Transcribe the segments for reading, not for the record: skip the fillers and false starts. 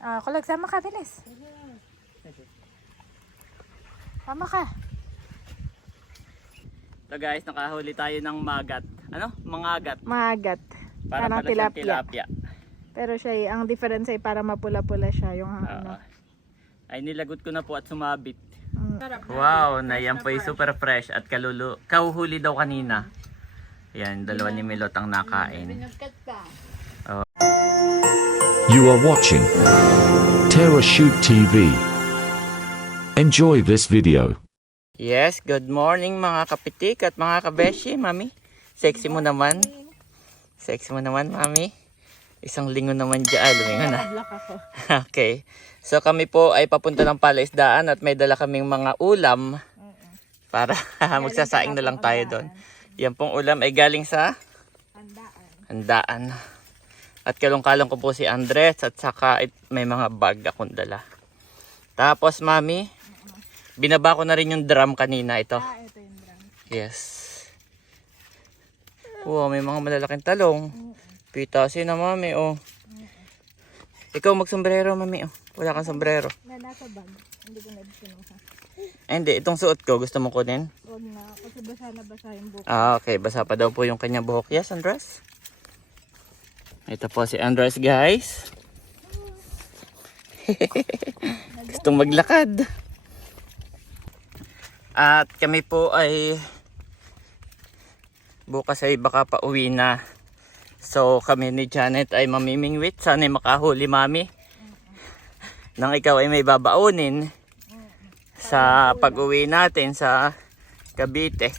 Kulag, sama ka, bilis. Sama ka. So guys, nakahuli tayo ng magat. Ano? Mangagat. Magat. Para Parang pala siyang tilapia. Pero siya, ang difference ay para mapula-pula siya. Yung ano. Ay nilagot ko na po at sumabit. Mm. Wow, na yan po ay super fresh at kahuhuli daw kanina. Yan, dalawa ni Milot ang nakain. You are watching Terra Shoot TV. Enjoy this video. Yes, good morning mga kapitik at mga kabeshi, mami. Sexy mo naman. Sexy mo naman, mami. Isang lingon naman dyan. Lumingon na. Okay. So kami po ay papunta ng palaisdaan at may dala kaming mga ulam. Para magsasaing na lang tayo doon. Yan pong ulam ay galing sa handaan. At kalong-kalong ko po si Andres at saka may mga bag akong dala. Tapos mami, binaba ko na rin yung drum kanina ito. Ito yung drum. Yes. Wow, may mga malalaking talong. Pitasin na mami, oh. Ikaw magsombrero mami, oh. Wala kang sombrero. Nasa bag. Hindi ko na kinuha. Hindi, itong suot ko, gusto mo kunin? Huwag na. Kasi basa na basa yung buhok. Okay. Basa pa daw po yung kanyang buhok. Yes, Andres? Ito po si Andres, guys. Gustong maglakad. At kami po ay bukas ay baka pauwi na. So kami ni Janet ay mamimingwit. Sana ay makahuli, mami. Nang ikaw ay may babaunin sa pag-uwi natin sa Cavite.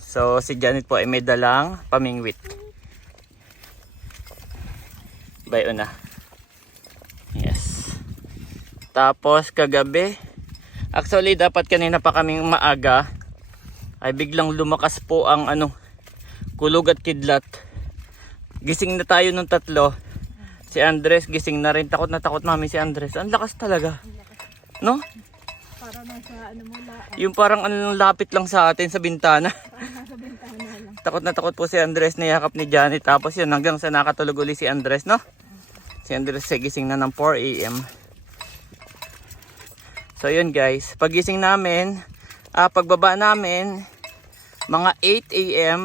So si Janet po ay may dalang pamingwit. Bayo na. Yes. Tapos kagabi, actually dapat kanina pa kaming maaga, ay biglang lumakas po ang kulog at kidlat. Gising na tayo nung tatlo. Si Andres gising na rin. Takot na takot mami si Andres. Ang lakas talaga. No? Para nasa mula. Yung parang lapit lang sa atin sa bintana. Parang nasa bintana lang. Takot na takot po si Andres, niyakap ni Janet. Tapos yun, hanggang sa nakatulog uli si Andres, no? Si Andres gising na ng 4 AM. So yun guys, pagising namin, pagbaba namin, mga 8 AM,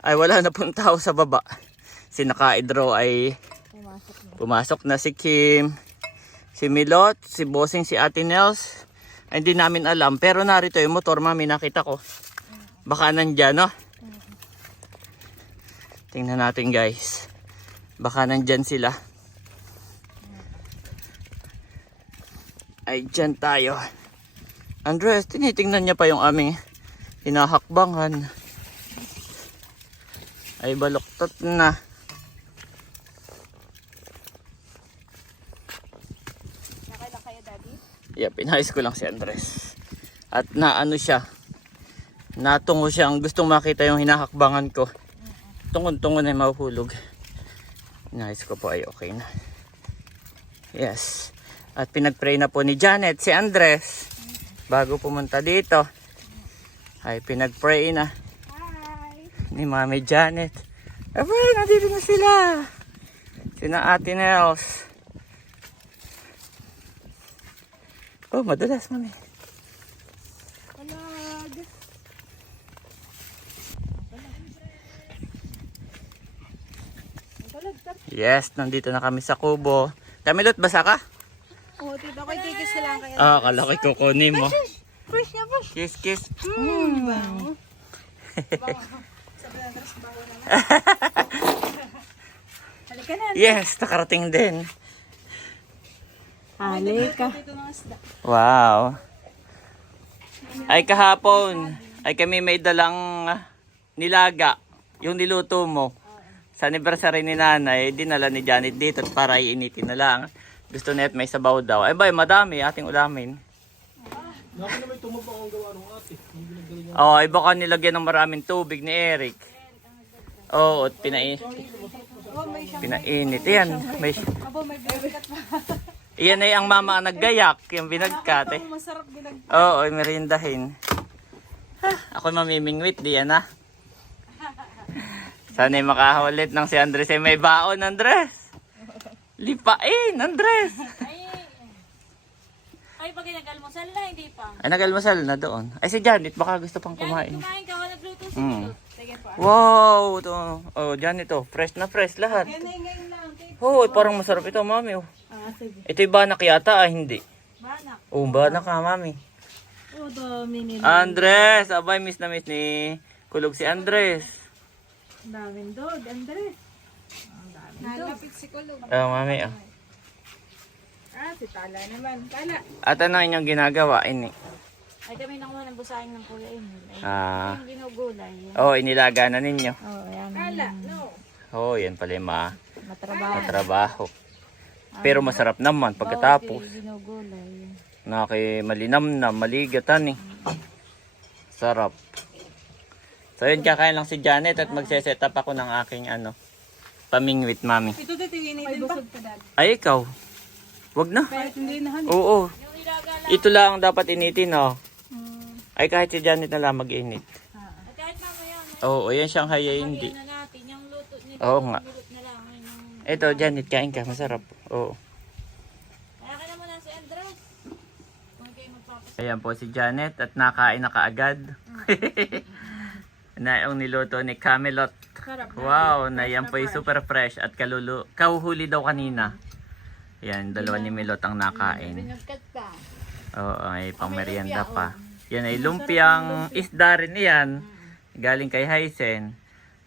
ay wala na pong tao sa baba. Si Naka-Idro ay pumasok na, si Kim, si Milot, si Bossing, si Ate Nels. Ay, hindi namin alam, pero narito yung motor, mami, nakita ko. Baka nandyan, no? Tingnan natin guys. Baka nandyan sila. Ay, dyan tayo. Andres, tinitingnan niya pa yung aming hinahakbangan. Ay, baluktot na. Nakailan kayo, Daddy? Yeah, pinahis ko lang si Andres. At naano siya. Natungo siyang gustong makita yung hinahakbangan ko. Tungon-tungon ay mahuhulog. Pinahis ko po ay okay na. Yes. At pinag-pray na po ni Janet si Andres bago pumunta dito. Ay pinag-pray na ni Mami Janet. Abay, nandito na sila. Sina Ate Nels. Oh, madalas mami. Yes, nandito na kami sa kubo. Camilot, basa ka? Oo, tito. Ako'y kikis lang kaya. Akala ko'y kukunin mo. Push niya, push. Kiss, kiss. Bango. Sabi na, Andres, bango naman. Halika na. Yes, nakarating din. Halika. Wow. Ay kahapon, ay kami may dalang nilaga. Yung niluto mo. Sa anniversary ni nanay, dinala ni Janet dito para iinitin na lang. Gusto niya at may sabaw daw. Ay bay, madami ating ulamin. Oh, ay baka nilagyan ng maraming tubig ni Eric. Oo, at pinainit. Yan, may... Abo, may bigat pa. Iyan ay ang mama ang naggayak, yung binagkat eh. Masarap binag... Oo, ay merindahin. Ako mamimingwit, di yan ah. Sana'y makahulit ng si Andres ay may baon, Andres. Lipain, Andres! Ay, pag nag-almusal na, hindi pa. Ay, nag-almasal na doon. Ay, si Janet, baka gusto pang kumain. Kumain ka, nagluto si Mm. Sige po. Wow! Ito. Oh, Janet, oh. Fresh na fresh lahat. Oh, parang masarap ito, mami. Oh. Sige. Ito'y banak yata, hindi. Banak. Oh, banak ka, mami. Oh, dami nila. Andres! Abay, miss na miss ni Kulog si Andres. Ang daming dog, Andres. Nalapit si Kulog. Oh, mami, oh. Ah, si Tala naman. Tala. At ano inyong ginagawa, ini? Ay, kami nakuha ng busahing ng Kuya Emil. Ay, Ah, yung ginugulay. oh, inilaga na ninyo. Oh, ayan. Tala, no. Oh, yan pala yung Matrabaho. matrabaho. Pero masarap naman pagkatapos. Ginugulay. Malinam na, maligatan eh. Sarap. So yun, kakain lang si Janet at magse-set up ako ng aking pamingwit, mami. Ito dito, initin pa. Ay, ikaw. Wag na. Kahit hindi na Oo. Yung ilaga lang. Ito lang ang dapat initin, oh. Ay, kahit si Janet na lang mag-init. At kahit mamaya, Oo, yan siyang hayain. na natin. Yung luto nito. Oo nga. Luto na lang. Yung... Ito, Janet, kain ka. Masarap. Oo. Kaya ka naman na si Andres. Kung kayo magpapas... Ayan po si Janet at nakain na kaagad. Na yung niluto ni Camelot. Wow, na yan po yung super fresh at kahuhuli daw kanina. Yan, dalawa ni Milot ang nakain. Pinagkat pa. Oo, ay pang merienda pa. Yan ay lumpiang isda rin yan. Galing kay Hysen.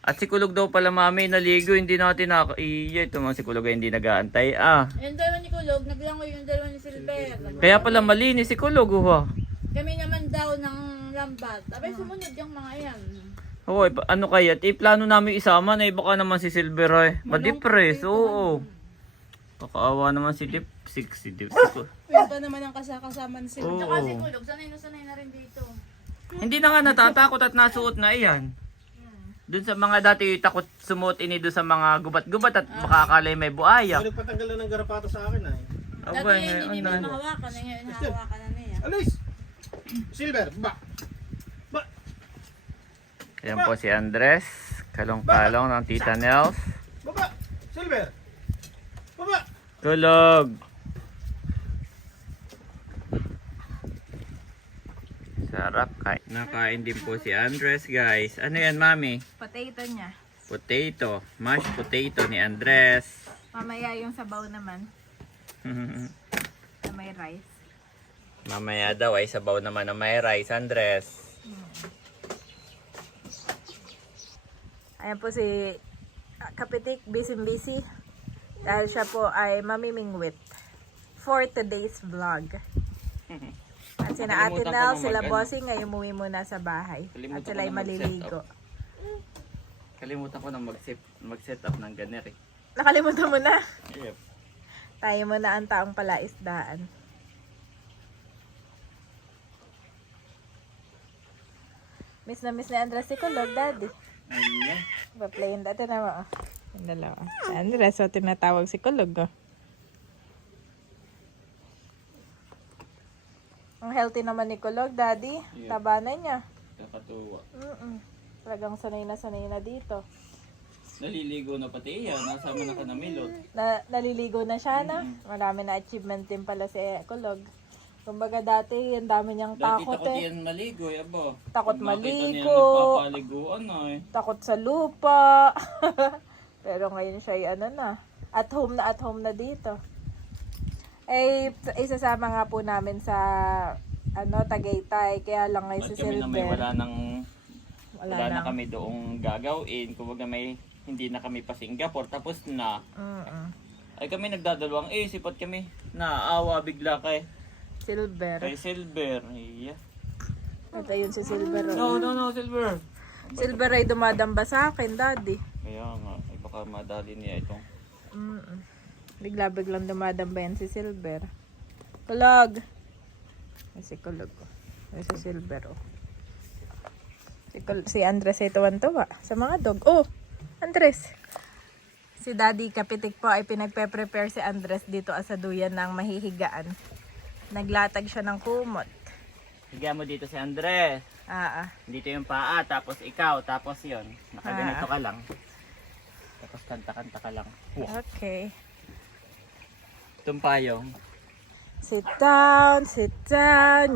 At si Kulog daw pala, mami, naligo. Hindi natin Ito mga si Kulog ay hindi nag-aantay. Yung dalawa ni Kulog, naglangoy yung dalawa ni Silver. Kaya pala malinis si Kulog. Kami naman daw ng lambat. Abay, sumunod yung mga yan. Oo, ano kaya? Plano namin isama na baka naman si Silver ay ma-depress. Oo. Kakaawa naman si Dip. Si Dip. Pwede naman ang kasama ni Sila. Tsaka si Oo. Kulog, sanay na rin dito. Hindi na nga natatakot at nasuot na iyan. Doon sa mga dati takot sumuot ini doon sa mga gubat-gubat at baka akalay may buaya. Nagpatanggal na ng garapato sa akin ay. Dati yun, hindi mo mahawakan. Ngayon, hahawakan na niya. Alis! Silver, ba! Ba! Ayan po si Andres. Kalong-kalong ng Tita Nels. Baba! Silver! Baba! Kulog! Sarap. Nakain din po si Andres, guys. Ano yan, mami? Potato niya. Potato. Mashed potato ni Andres. Mamaya yung sabaw naman. Na may rice. Mamaya daw ay sabaw naman na may rice, Andres. Ayan po si Kapitik, busy. Dahil siya po ay mamimingwit for today's vlog. At sina Ate Kalimutan ko Nel, na sila mag- Bossing ay umuwi muna sa bahay. Kalimutan At sila ko ay na maliligo. Kalimutan ko na mag-set up ng ganir eh. Nakalimutan mo na? Yep. Tayo muna ang taong palaisdaan. Miss na miss ni Andres si Kulog, Daddy. Ayun. Pa-playin dati na mo. Yung dalawa. Si Andres, so tinatawag si Kulog. Oh. Ang healthy naman ni Kulog, Daddy. Yeah. Taba na niya. Kakatuwa. Talagang sanay na dito. Naliligo na pati iyan. Nasama na ka na Milot. Naliligo na siya na. Marami na achievement din pala si Kulog. Kumbaga dati, ang dami niyang Dati takot takot eh. yan maligo, aba. Takot Pag nakita niya maligo. nagpapaliguan na eh. Takot sa lupa. Pero ngayon siya ay at home na dito. Eh, isasama nga po namin sa Tagaytay. Kaya lang ngayon At si kami na may Silver. wala na kami doong gagawin. Kumbaga may hindi na kami pa Singapore. Tapos na. Ay kami nagdadalawang isip at kami naawa bigla kay Silver. Silver. Iya. Ito yun si Silver. Oh. No, Silver. Silver ay dumadamba sa akin, Daddy. Kaya nga, ay baka madali niya itong. Bigla-biglang dumadamba yan si Silver. Kulog. Ay, si Kulog. Ay, si Silver. Oh. Si Andres ay tuwan-tuwa sa mga dog. Oh, Andres. Si Daddy Kapitik po ay pinagpe-prepare si Andres dito sa duyan ng mahihigaan. Naglatag siya ng kumot. Higa mo dito si Andres. Dito yung paa, tapos ikaw, tapos yon. Nakaganito ka lang. Tapos kanta-kanta ka lang. Wow. Okay. Tumpayong. Sit down,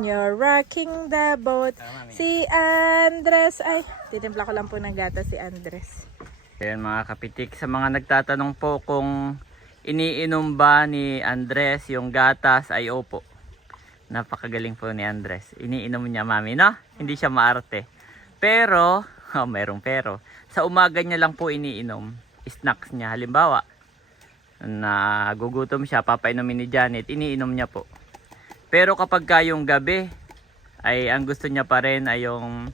you're rocking the boat. Tama, Mami. Si Andres, ay, titimpla ko lang po ng gatas si Andres. Ayan mga kapitik, sa mga nagtatanong po kung iniinom ba ni Andres yung gatas, ay opo. Napakagaling po ni Andres. Iniinom niya, Mami, no? Hindi siya maarte. Pero, merong pero. Sa umaga niya lang po iniinom. Snacks niya. Halimbawa, nagugutom siya, papainumin ni Janet, iniinom niya po. Pero kapag yung gabi, ay ang gusto niya pa rin ay yung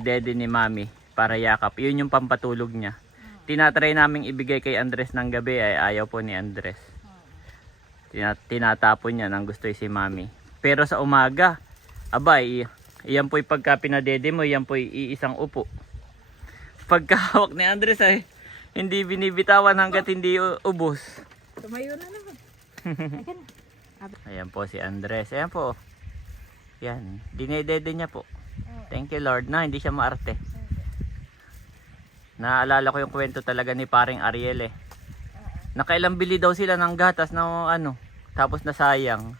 dede ni Mami para yakap. Yun yung pampatulog niya. Tinatry naming ibigay kay Andres ng gabi ay ayaw po ni Andres. Tinatapon niya nang gusto si Mami. Pero sa umaga, abay, iyan po'y pagka pinadede mo, iyan po'y iisang upo. Pagkahawak ni Andres ay hindi binibitawan hanggat hindi ubos. Tumayo na naman. Ayan po si Andres. Ayan po. Yan. Dinedede niya po. Thank you Lord na hindi siya maarte. Naalala ko yung kwento talaga ni paring Ariel eh. Nakailang bili daw sila ng gatas na ano. Tapos nasayang.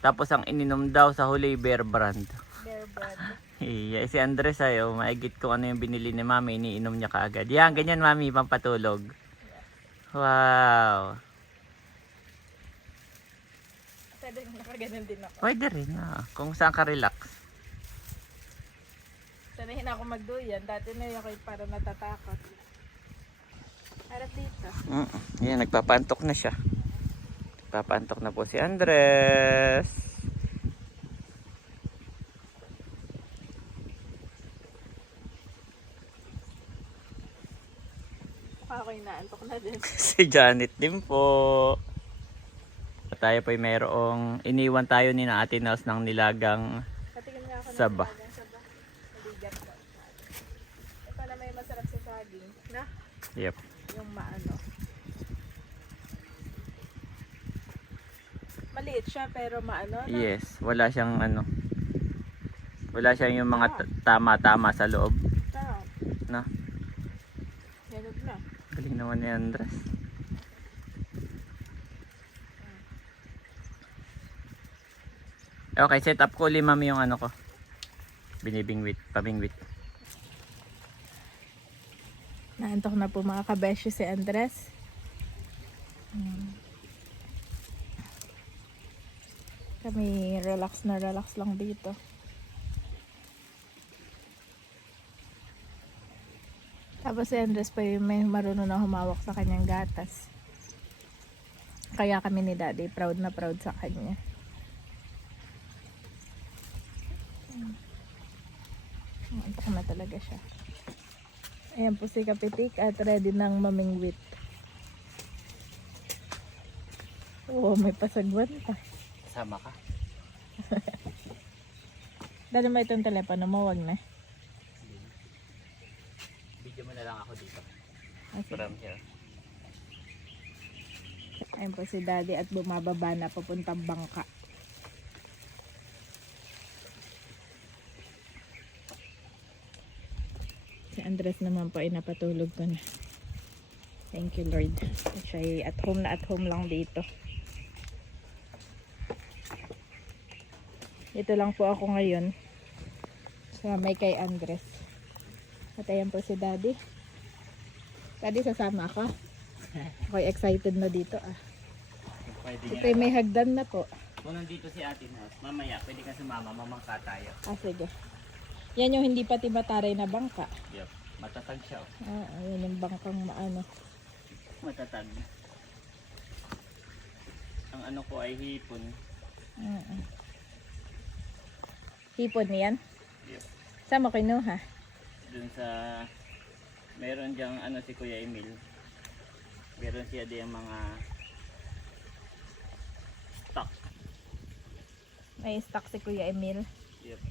Tapos ang ininom daw sa huli Bear Brand. Bear Brand. Yeah, si Andres ay maigit kung ano yung binili ni Mami, iniinom niya kaagad. Yan, ganyan Mami, pampatulog. Wow. Pwede nakaganon din ako. Pwede rin kung saan ka relax. Sanahin ako magduyan. Dati na yung para natatakot. Harap dito. Yan, nagpapantok na siya. Nagpapantok na po si Andres. Ako'y naantok na din. Si Janet din po. Tayo po'y mayroong iniwan tayo ni na Ate Nels ng nilagang Patingin nga ako saba. ng saba. Maligat ko. Ito na may masarap sa saging. Na? Yep. Yung maano. Maliit siya pero maano. Na? Yes, wala siyang ano. Wala siyang yung mga tama-tama sa loob. Tama. No? Ganun na. Galing naman ni Andres. Okay, set up ko Mami yung ano ko. Binibingwit, pabingwit. Naantok na po mga kabesyo si Andres. Kami relax na relax lang dito. Tapos si Andres pa yung may marunong na humawak sa kanyang gatas. Kaya kami ni Daddy proud na proud sa kanya. Antok na talaga siya. Ayan po si Kapitik at ready ng mamingwit. Oo, may pasagwan pa. Kasama ka? Dali mo itong telepono mo, wag na. Video mo na lang ako dito. Okay. From here. Ayan po si Daddy at bumababa na papuntang bangka. Si Andres naman po ay napatulog ko na. Thank you Lord. Siya ay at home lang dito. Ito lang po ako ngayon. Sa may kay Andres. At ayan po si Daddy. Daddy, sasama ako. Ako'y excited na dito Pwede Ito may hagdan na po. Kung nandito si Ate Nels, mamaya pwede ka sumama, mamangka tayo. Sige. Yan yung hindi pati mataray na bangka. Yep. Matatag siya. Yan yung bangkang maano. Matatag. Ang ano ko ay hipon. Hipon niyan? Yep. Saan mo kinuha? Dun sa meron diyang ano si Kuya Emil. Meron siya diyang mga stock. May stock si Kuya Emil. Yep.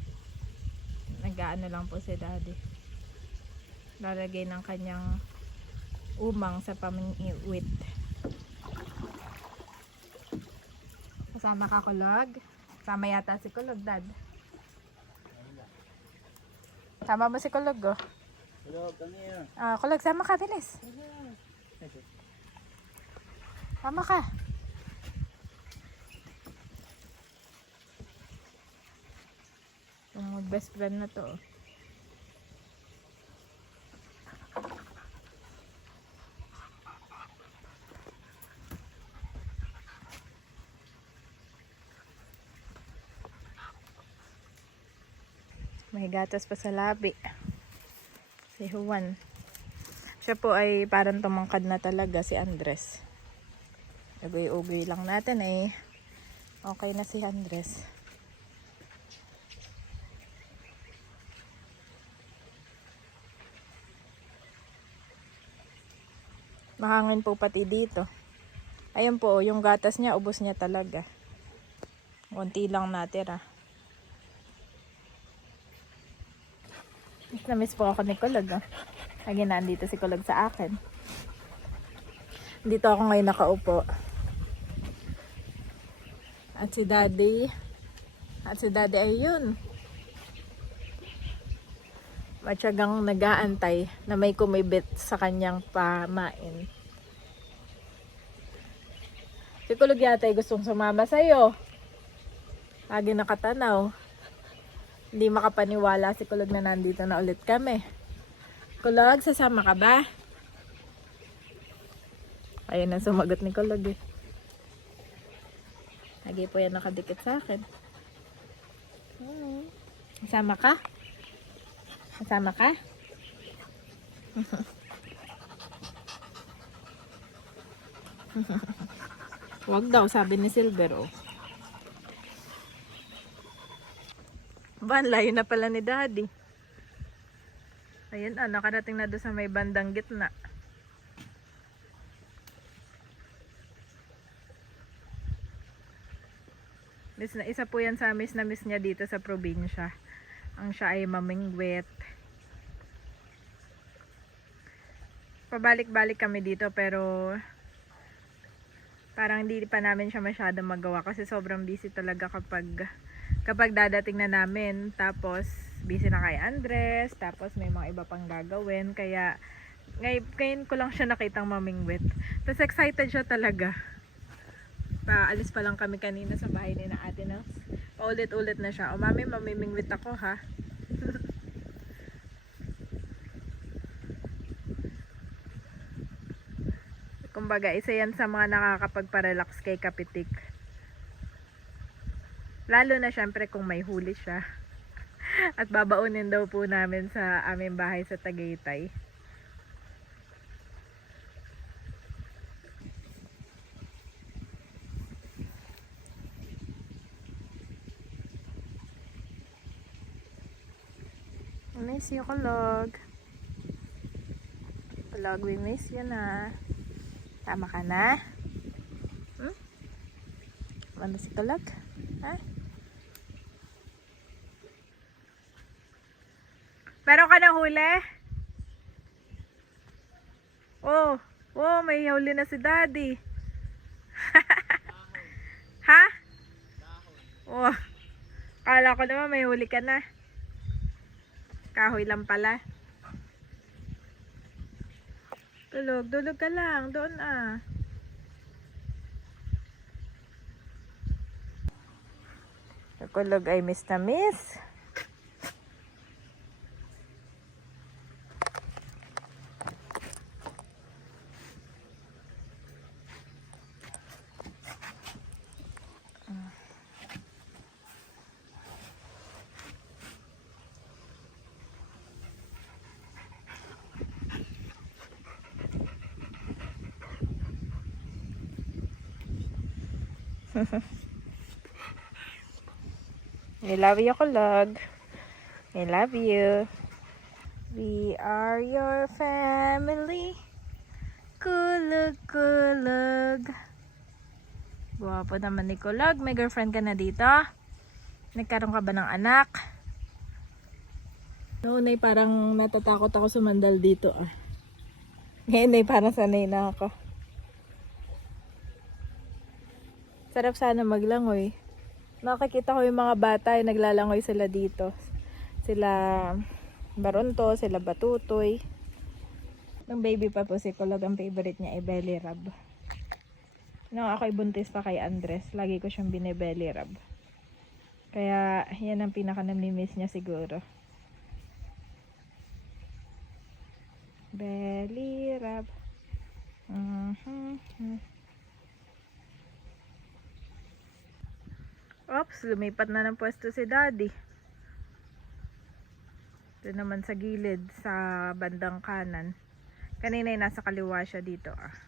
Nag-aano lang po si Daddy. Lalagay ng kanyang umang sa pamingwit. Kasama ka, Kulog? Sama yata si Kulog, Dad. Sama mo si Kulog, oh. Kulog, ano yun? Kulog, sama ka, bilis. Sama ka. best friend na to. May gatas pa sa labi. Si Juan. Siya po ay parang tumangkad na talaga, si Andres. Ugoy-ugoy lang natin eh. Okay na si Andres. Mahangin po pati dito. Ayun po, yung gatas niya, ubos niya talaga. Konti lang natira. Miss po ako ni Kulog. Lagi nandito si Kulog sa akin. Dito ako ngayon nakaupo. At si Daddy. Ayun. Matyagang nag-aantay na may kumibit sa kanyang pamain. Si Kulog yata ay gustong sumama sa'yo. Lagi nakatanaw. Hindi makapaniwala si Kulog na nandito na ulit kami. Kulog, sasama ka ba? Ayun ang sumagot ni Kulog eh. Lagi po yan nakadikit sa akin. Sasama ka? Sasama ka? Wag daw, sabi ni Silver oh. Ba, layo na pala ni Daddy. Ayun nakarating na doon sa may bandang gitna. Isa po yan sa miss na miss niya dito sa probinsya. Ang siya ay mamingwit. Pabalik-balik kami dito pero parang hindi pa namin siya masyadong magawa kasi sobrang busy talaga kapag dadating na namin. Tapos busy na kay Andres, tapos may mga iba pang gagawin, kaya ngayon ko lang siya nakitang mamingwit. Tapos excited siya talaga. Paalis pa lang kami kanina sa bahay ni na ate Nels. Paulit-ulit na siya. O mami, mamimingwit ako ha. Kumbaga, isa yan sa mga nakakapagparelax kay Kapitik. Lalo na syempre kung may huli siya. At babaunin daw po namin sa aming bahay sa Tagaytay. Miss you, Kulog. Kulog, we miss you na. Tama ka na? Ano si Kulog? Ha? Meron ka na huli? Oh, may huli na si Daddy. Ha? Oh, kala ko naman may huli ka na. Kahoy lang pala. Dulog ka lang. Doon ah. Kulog ay miss na miss. I love you, Kulog. I love you. We are your family. Kulog. Guwapo naman ni Kulog. May girlfriend ka na dito? Nagkaroon ka ba ng anak? Noon ay parang natatakot ako sumandal dito ah. Ngayon ay parang sanay na ako. Sarap sana maglangoy. Nakakita ko yung mga bata ay naglalangoy sila dito. Sila Baronto, sila Batutoy. Nung baby pa po si Kulog, ang favorite niya ay belly rub. Nung ako'y buntis pa kay Andres, lagi ko siyang binibelly rub. Kaya yan ang pinaka namimiss niya siguro. Belly rub. Oops, lumipat na ng pwesto si Daddy. Ito naman sa gilid, sa bandang kanan. Kanina ay nasa kaliwa siya dito ah.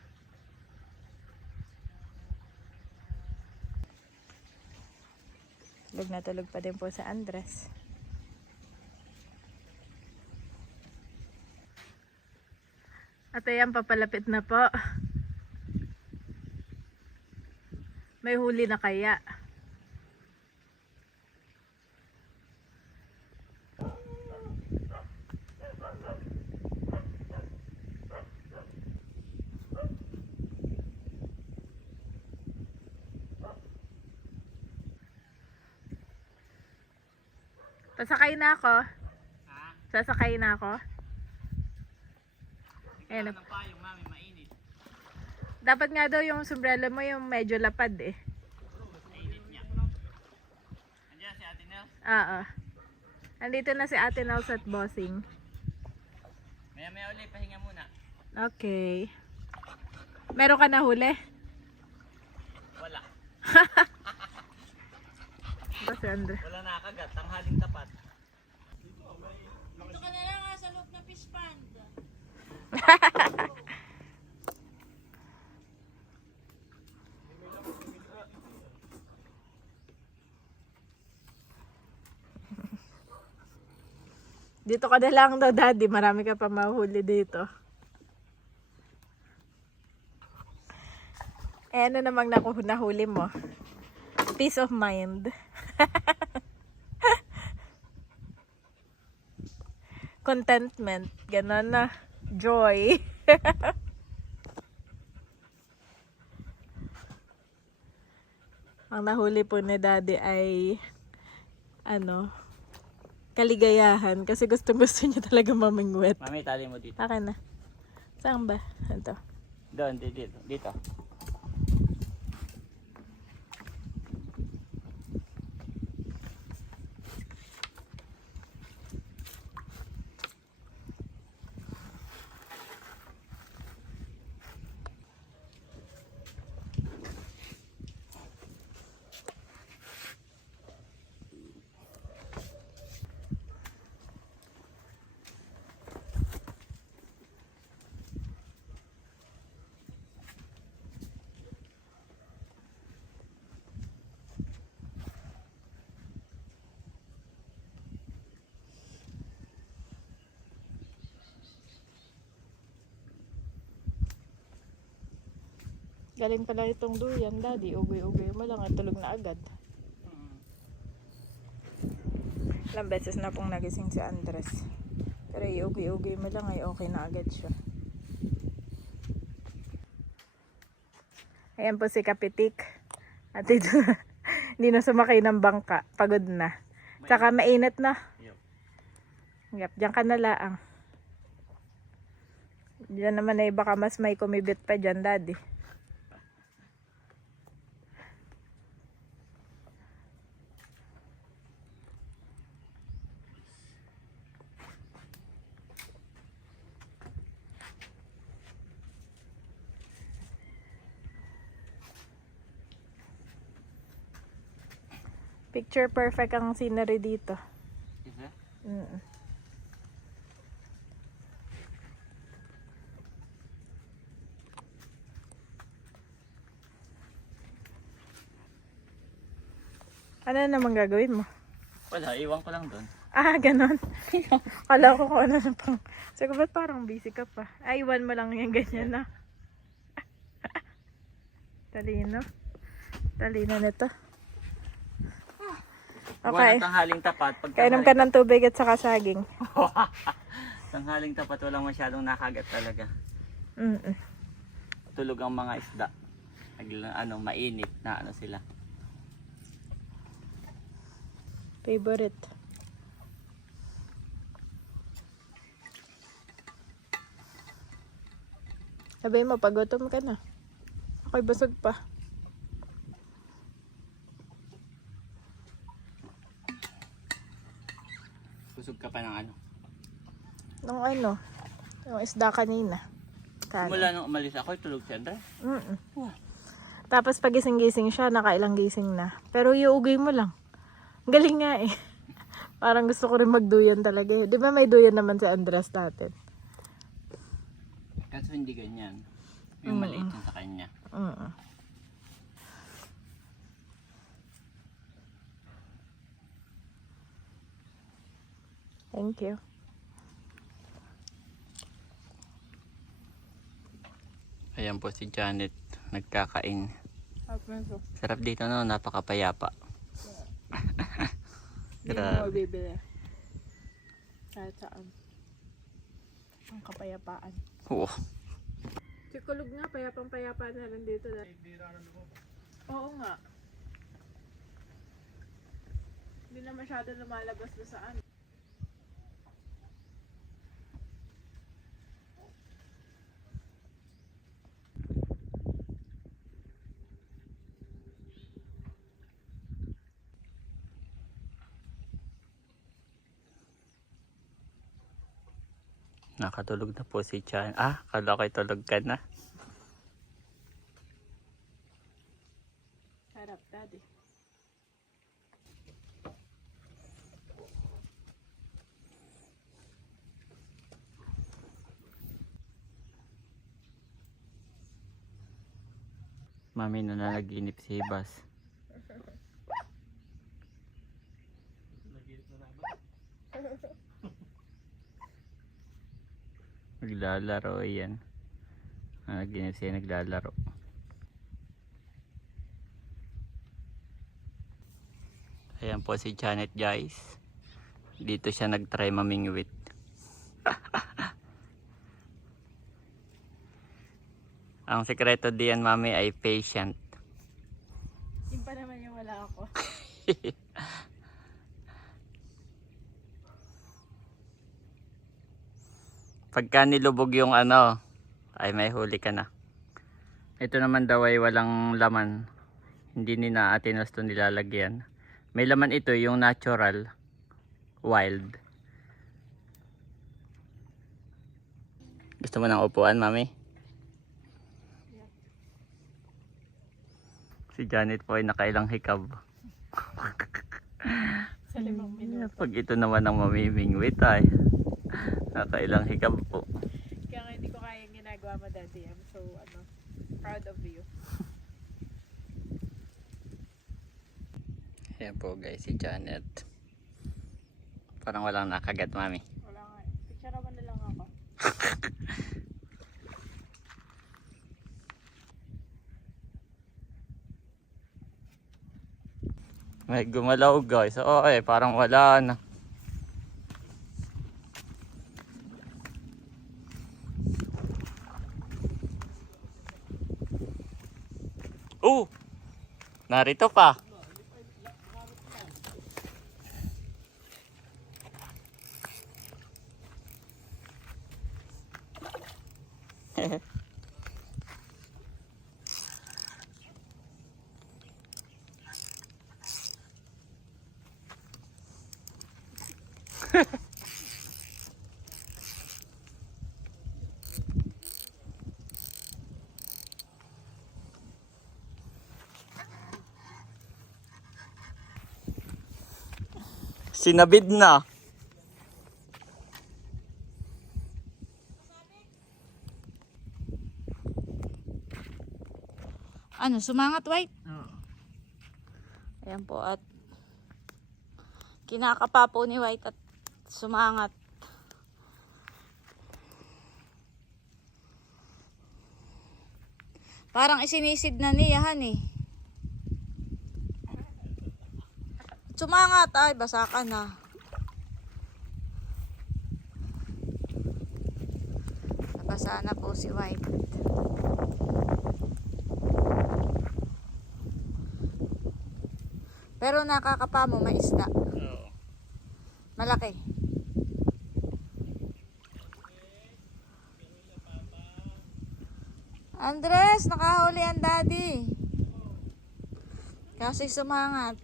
Tulog na tulog pa din po sa Andres. At ayan, papalapit na po. May huli na kaya? Sasakay na ako. Sasakay na ako. Ayan. Ng payong, mami, mainit. Dapat nga daw yung sombrero mo yung medyo lapad eh. Mainit niya. Andiyan si Ate Nels. Oo. Andito na si Ate Nels at Bossing. Maya ulit, pahinga muna. Okay. Meron ka na huli? Wala. Kasi Andre. Wala nakagat. Tanghaling tapat. Dito ka na lang ha, sa loob ng fish pond. Dito ka na lang daw, Daddy. Marami ka pa mahuli dito. Eh, ano namang nahuli mo? Peace of mind. Contentment. Ganon na. Joy. Ang nahuli po ni Daddy ay kaligayahan kasi gusto niya talaga mamingwit. Mami, tali mo dito. Akin na. Saan ba? Ito. Doon, dito. Galing pala itong duyan, Daddy. Ugoy-ugoy mo lang at tulog na agad. Ilang beses na pong nagising si Andres. Pero iugoy-ugoy mo lang ay okay na agad siya. Ayan po si Kapitik. At ito, hindi na sumakay ng bangka. Pagod na. Tsaka mainit na. Yep, diyan ka na laang. Diyan naman ay baka mas may kumibit pa dyan, Daddy. Picture perfect ang scenery dito. Isa? Ano naman gagawin mo? Wala, iwan ko lang doon. Ah, ganon. Kala ko kung ano na pang... Sabi ko, ba't parang busy ka pa? Ay, iwan mo lang yung ganyan na. Talino. Talino nito. Okay. Walang tanghaling tapat. Pag Kainom ka ng tubig at saka saging. tanghaling tapat, walang masyadong nakagat talaga. Mm-mm. Tulog ang mga isda. Mainit na sila. Favorite. Sabi mo, pagutom ka na. Ako'y busog pa. Busog ka pa ng ano. Nung ano, yung isda kanina. Mula nung umalis ako, tulog si Andres. Tapos pag gising-gising siya, nakailang gising na. Pero iuugay mo lang. Ang galing nga eh. Parang gusto ko rin magduyan talaga eh. Di ba may duyan naman si Andres natin? Kaso hindi ganyan. Yung maliit yung sa kanya. Thank you. Ayan po si Janet, nagkakain. Sarap dito no, napakapayapa. Grabe. Bibili. Kahit saan. Ang kapayapaan. Oo. Sikulog nga, payapang-payapa na rin dito. Oo nga. Hindi na masyado lumalabas na saan. Nakatulog na po si Chan. Ah, kala ko'y tulog ka na. Sarap, daddy. Mami na nanaginip si Bas. Naglalaro yan. Nanaginip siya naglalaro. Ayan po si Janet guys. Dito siya nagtry mamingwit. Ang sekreto diyan mami ay patient. Yung pa naman yung wala ako. Pagka nilubog yung ano, ay may huli ka na. Ito naman daw ay walang laman. Hindi ni na atinos to nilalagyan. May laman ito yung natural, wild. Gusto mo ng upuan, mami? Si Janet po ay nakailang hikab. Sa 5 minuto. Pag ito naman ang mamimingwit ay nakailang hikab po. Kaya nga hindi ko kaya yung ginagawa mo, daddy. I'm so, proud of you. Ayan po guys, si Janet. Parang walang nakagat, mami. Wala nga. Picture naman na lang ako. May gumalaw guys. Oo parang wala na. Narito pa. Sinabid na. Ano, sumangat, White? Oo. Ayan po, at kinakapa po ni White at sumangat. Parang isinisid na niya, han eh. Sumangat, ay, basa ka na. Nabasa na po si White. Pero nakakapa mo, may isda. Malaki. Andres, nakahuli ang daddy. Kasi sumangat.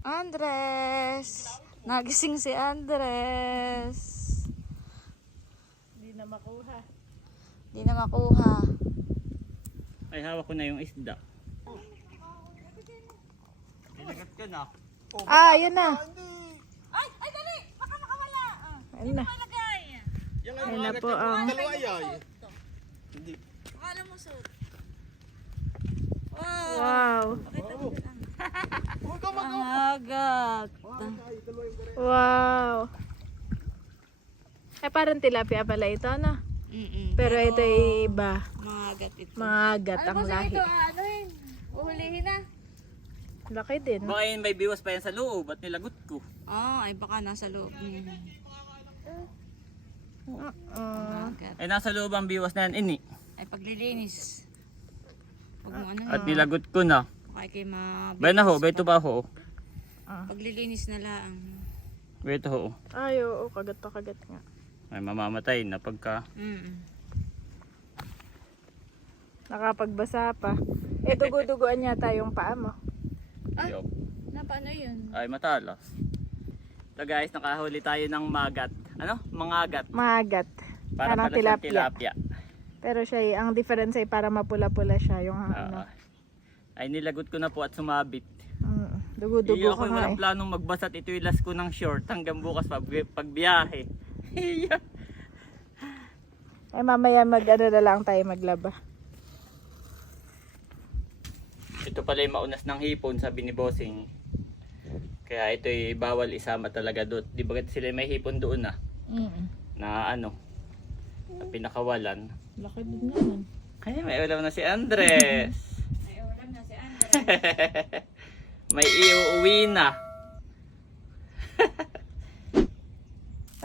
Andres, Nagising si Andres. Hindi na makuha. Di na makuha. Ay, hawak ko na yung isda. Nilagat ko na. Ah, yun na. Ay, dali! Baka makawala. Ayun na. Palagay. Yan Ayun na po ang... dalawa ay. Hindi. Akala mo suot. Wow. Huwag ka Ang agat. Wow. Eh, parang tilapia pala ito, no? Pero ito ay iba. Mga agat ito. Mga gatang lahi. Ano yun? Uhulihin na. Laki din. Baka yun may biwas pa yan sa loob at nilagot ko. Ay baka nasa loob niya. Agat. Ay, nasa loob ang biwas na yan, ini. Ay paglilinis. Huwag mo ano At nilagot ko na. Baka kay Bay na ho, bay to ba ho? paglilinis na lang. Bay to ho. Ay, oo. Kagat pa kagat nga. Ay, mamamatay na pagka... Nakapagbasa pa. Eh, dugo-dugoan yata yung paa mo. Yup. Na paano yun? Ay, matalas. So guys, nakahuli tayo ng magat. Ano? Mangagat. Magat. Para Parang pala siyang tilapia. tilapia. Pero siya, ang difference ay para mapula-pula siya yung ano. Ay, nilagot ko na po at sumabit. Dugo-dugo Iyo ka ako nga walang eh. planong magbasa at ito ilas ko ng short hanggang bukas pagbiyahe. Ay, mamaya mag-ano na lang tayo maglaba. Ito pala yung maunas ng hipon, sabi ni Bossing. Kaya ito ay bawal isama talaga doon. Di ba sila may hipon doon na ano, na pinakawalan. Laki din naman. Ay, may ulam na si Andres. May ulam na si Andres. May iuwi na.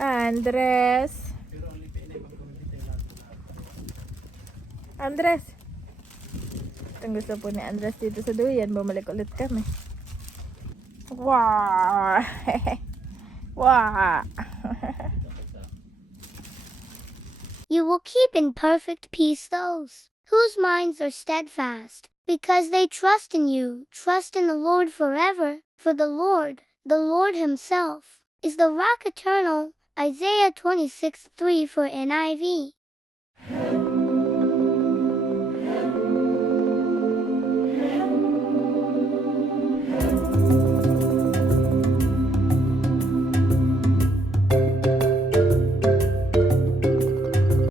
Andres. Andres. Itong gusto po ni Andres dito sa duyan. Bumalik ulit kami. Wow! Wow! You will keep in perfect peace those whose minds are steadfast, because they trust in you. Trust in the Lord forever, for the Lord Himself, is the rock eternal. Isaiah 26:3 for NIV.